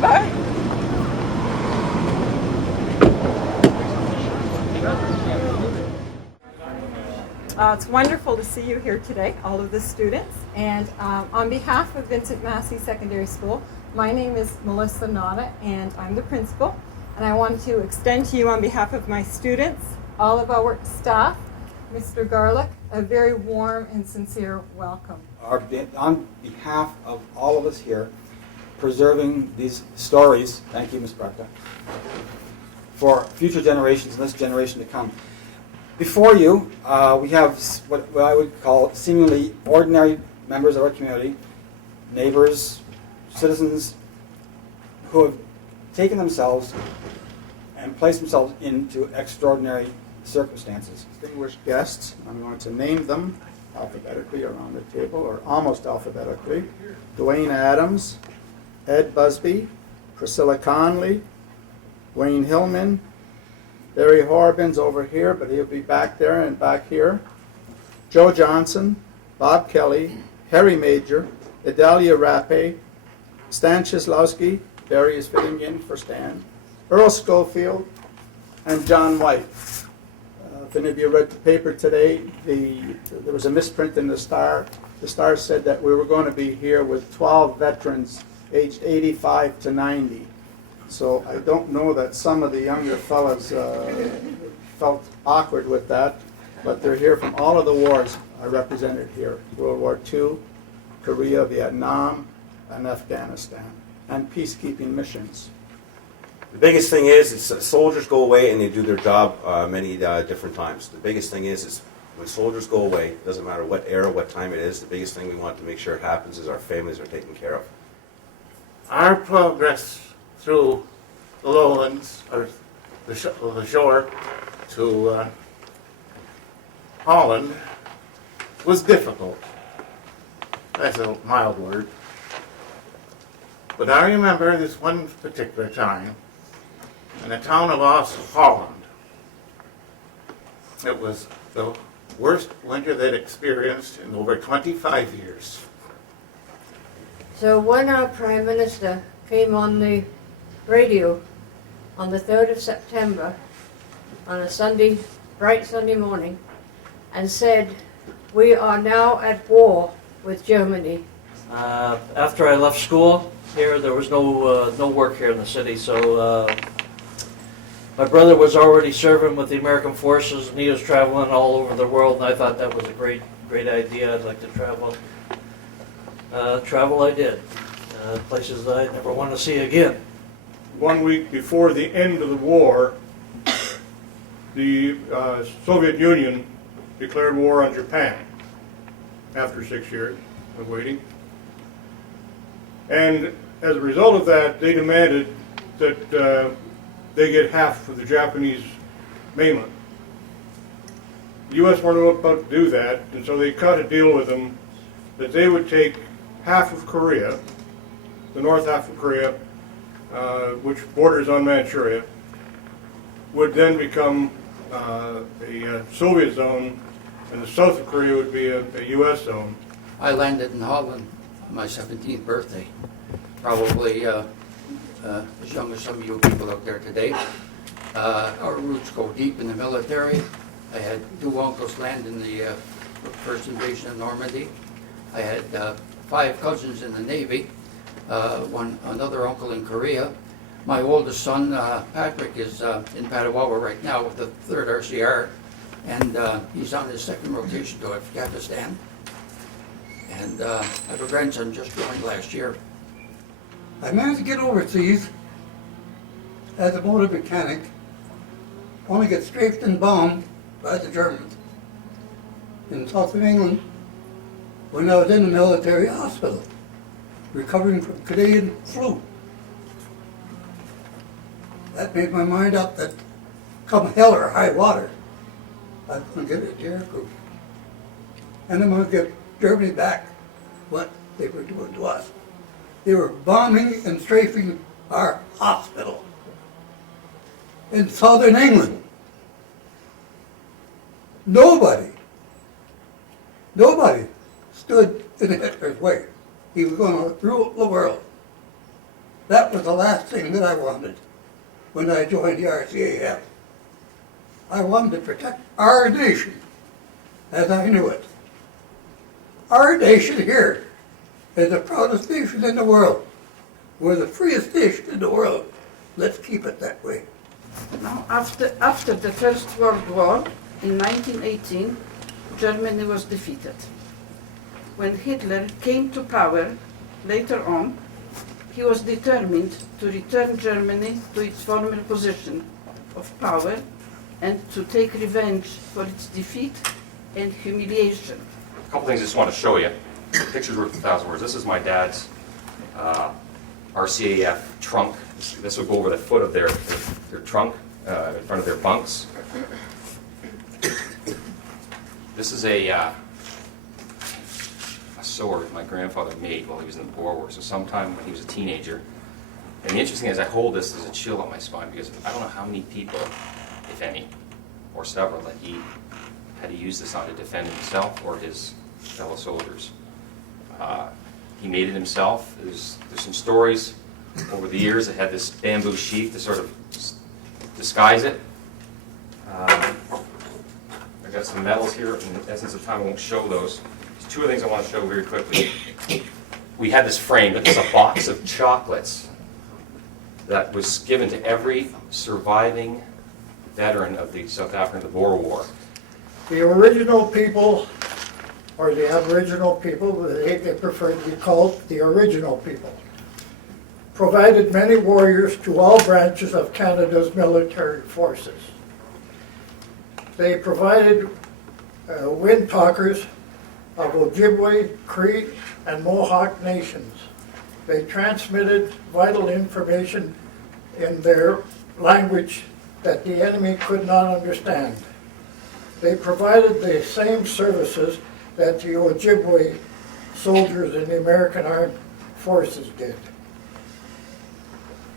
Bye. It's wonderful to see you here today, all of the students. And on behalf of Vincent Massey Secondary School, my name is Melissa Nada, and I'm the principal. And I want to extend to you on behalf of my students, all of our staff, Mr. Garlick, a very warm and sincere welcome. On behalf of all of us here, preserving these stories, thank you, Ms. Brecta, for future generations and this generation to come. Before you, we have what I would call seemingly ordinary members of our community, neighbors, citizens, who have taken themselves and placed themselves into extraordinary circumstances. Distinguished guests, I'm going to name them alphabetically around the table, or almost alphabetically. Dwayne Adams, Ed Busby, Priscilla Conley, Wayne Hillman, Barry Horbin's over here, but he'll be back there and back here. Joe Johnson, Bob Kelly, Harry Major, Idalia Rappe, Stan Chislowski, Barry is filling in for Stan, Earl Schofield, and John White. If any of you read the paper today, there was a misprint in the Star. The Star said that we were going to be here with 12 veterans aged 85 to 90. So I don't know that some of the younger fellas felt awkward with that, but they're here from all of the wars are represented here. World War II, Korea, Vietnam, and Afghanistan, and peacekeeping missions. The biggest thing is soldiers go away and they do their job many different times. The biggest thing is when soldiers go away, it doesn't matter what era, what time it is, the biggest thing we want to make sure it happens is our families are taken care of. Our progress through the lowlands, or the shore, to Holland was difficult. That's a mild word. But I remember this one particular time in the town of Oss, Holland. It was the worst winter they'd experienced in over 25 years. So when our Prime Minister came on the radio on the 3rd of September on a Sunday, bright Sunday morning, and said, "We are now at war with Germany." After I left school here, there was no work here in the city, so my brother was already serving with the American forces, and he was traveling all over the world, and I thought that was a great idea. I'd like to travel. Travel I did. Places that I never want to see again. 1 week before the end of the war, the Soviet Union declared war on Japan after 6 years of waiting. And as a result of that, they demanded that they get half of the Japanese mainland. The U.S. weren't about to do that, and so they cut a deal with them that they would take half of Korea, the north half of Korea, which borders on Manchuria, would then become a Soviet zone, and the south of Korea would be a U.S. zone. I landed in Holland on my 17th birthday, probably as young as some of you people out there today. Our roots go deep in the military. I had 2 uncles land in the first invasion of Normandy. I had 5 cousins in the Navy, another uncle in Korea. My oldest son, Patrick, is in Petawawa right now with the 3rd RCR, and he's on his 2nd rotation to Afghanistan. And I have a grandson just joined last year. I managed to get overseas as a motor mechanic, only get strafed and bombed by the Germans in the south of England when I was in a military hospital, recovering from Canadian flu. That made my mind up that come hell or high water, I'm going to get it Jericho. And I'm going to get Germany back what they were doing to us. They were bombing and strafing our hospital in southern England. Nobody stood in Hitler's way. He was going to rule the world. That was the last thing that I wanted when I joined the RCAF. I wanted to protect our nation as I knew it. Our nation here is the proudest nation in the world. We're the freest nation in the world. Let's keep it that way. Now, after the First World War, in 1918, Germany was defeated. When Hitler came to power later on, he was determined to return Germany to its former position of power and to take revenge for its defeat and humiliation. A couple things I just want to show you. Pictures worth 1,000 words. This is my dad's RCAF trunk. This would go over the foot of their trunk in front of their bunks. This is a sword my grandfather made while he was in the Boer War, so sometime when he was a teenager. And the interesting thing is I hold this as a chill on my spine because I don't know how many people, if any, or several, that he had to use this on to defend himself or his fellow soldiers. He made it himself. There's some stories over the years that had this bamboo sheath to sort of disguise it. I've got some medals here. In the essence of time, I won't show those. There's two other things I want to show very quickly. We had this frame. This is a box of chocolates that was given to every surviving veteran of the South African Boer War. The original people, or the Aboriginal people, they prefer to be called the original people, provided many warriors to all branches of Canada's military forces. They provided wind talkers of Ojibwe, Cree, and Mohawk nations. They transmitted vital information in their language that the enemy could not understand. They provided the same services that the Ojibwe soldiers in the American Armed Forces did.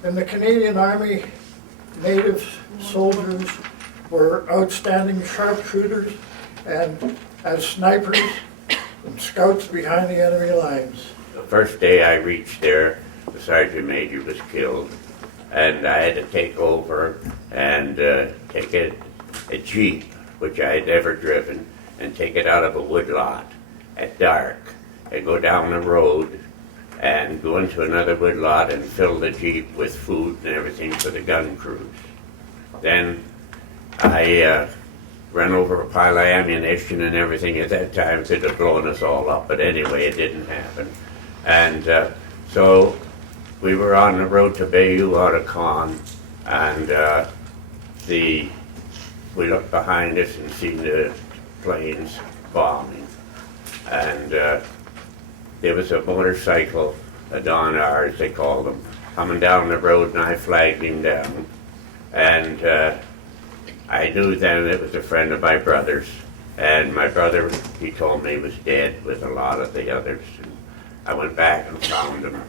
In the Canadian Army, Native soldiers were outstanding sharpshooters and as snipers and scouts behind the enemy lines. The first day I reached there, the sergeant major was killed, and I had to take over and take a jeep, which I had never driven, and take it out of a woodlot at dark and go down the road and go into another woodlot and fill the jeep with food and everything for the gun crews. Then I ran over a pile of ammunition and everything. At that time could have blown us all up, but anyway, it didn't happen. And so we were on the road to Bayou out of Caen, and we looked behind us and seen the planes bombing. And there was a motorcycle, a Don R's they called them, coming down the road, and I flagged him down. And I knew then it was a friend of my brother's. And my brother, he told me, was dead with a lot of the others. And I went back and found him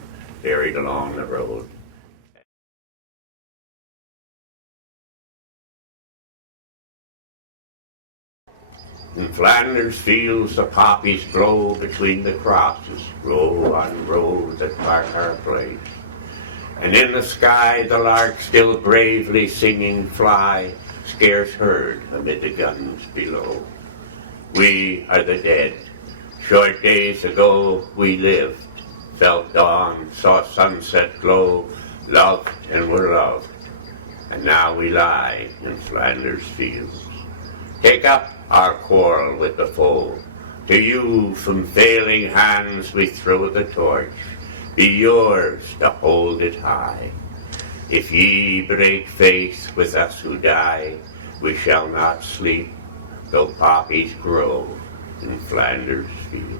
buried along the road. In Flanders fields the poppies blow between the crosses, row on row that mark our place. And in the sky the lark still bravely singing fly, scarce heard amid the guns below. We are the dead. Short days ago we lived, felt dawn, saw sunset glow, loved and were loved. And now we lie in Flanders fields. Take up our quarrel with the foe. To you from failing hands we throw the torch. Be yours to hold it high. If ye break faith with us who die, we shall not sleep, though poppies grow in Flanders fields.